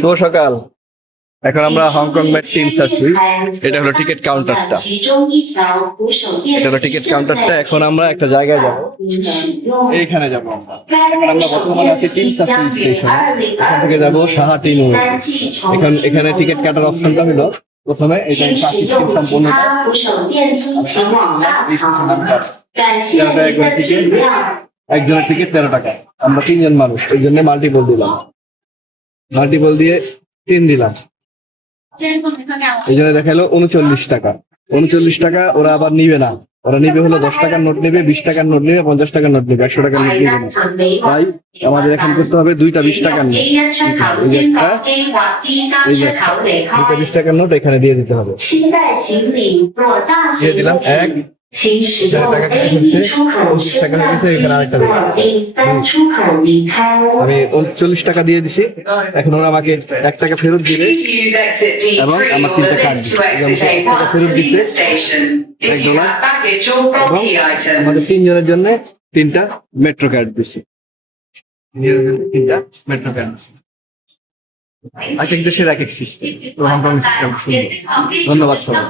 শুভ সকাল। এখন আমরা হংকং ম্যাট টিমস আছি। এটা হলো টিকিট কাউন্টারটা। এটা হলো টিকিট কাউন্টারটা। এখন আমরা একটা জায়গায় যাব, এইখানে যাব আমরা। এখন আমরা বর্তমানে আছি টিমস আসি স্টেশন। এখান থেকে যাব সাহাটি নদী। এখানে টিকিট কাটার অপশনটা হলো প্রথমে এটা পাঁচ স্কিম সম্পূর্ণটা একজনের টিকিট 13 টাকা। আমরা 3 জন মানুষ, এই জন্য মাল্টিপল দিলাম। মাল্টিপল দিয়ে 3 দিলাম, এই জন্য দেখালো 39 টাকা। 39 টাকা ওরা আবার নিবে না। ওরা নিবে হলো 10 টাকার নোট নেবে, 20 টাকার নোট নেবে, 50 টাকার নোট নেবে, 100 টাকার নোট নেবে না। তাই আমাদের এখন করতে হবে দুইটা 20 টাকার নোট। দুইটা 20 টাকার নোট এখানে দিয়ে দিতে হবে। দিয়ে দিলাম এক। এখানে টাকা কেটে ফেলছে, 25 টাকা হয়ে গেছে। এখানে আরেকটা আমি 39 টাকা দিয়ে দিছি। এখন ওরা আমাকে 1 টাকা ফেরত দিবে এবং আমার 3টা কার্ড টাকা ফেরত দিচ্ছে $1 এবং আমাদের 3 জনের জন্য 3টা মেট্রো কার্ড দিচ্ছে। 3টা মেট্রো কার্ড দিচ্ছে। এক এক দেশের এক এক সিস্টেম। হংকং সিস্টেম সুন্দর। ধন্যবাদ সবাই।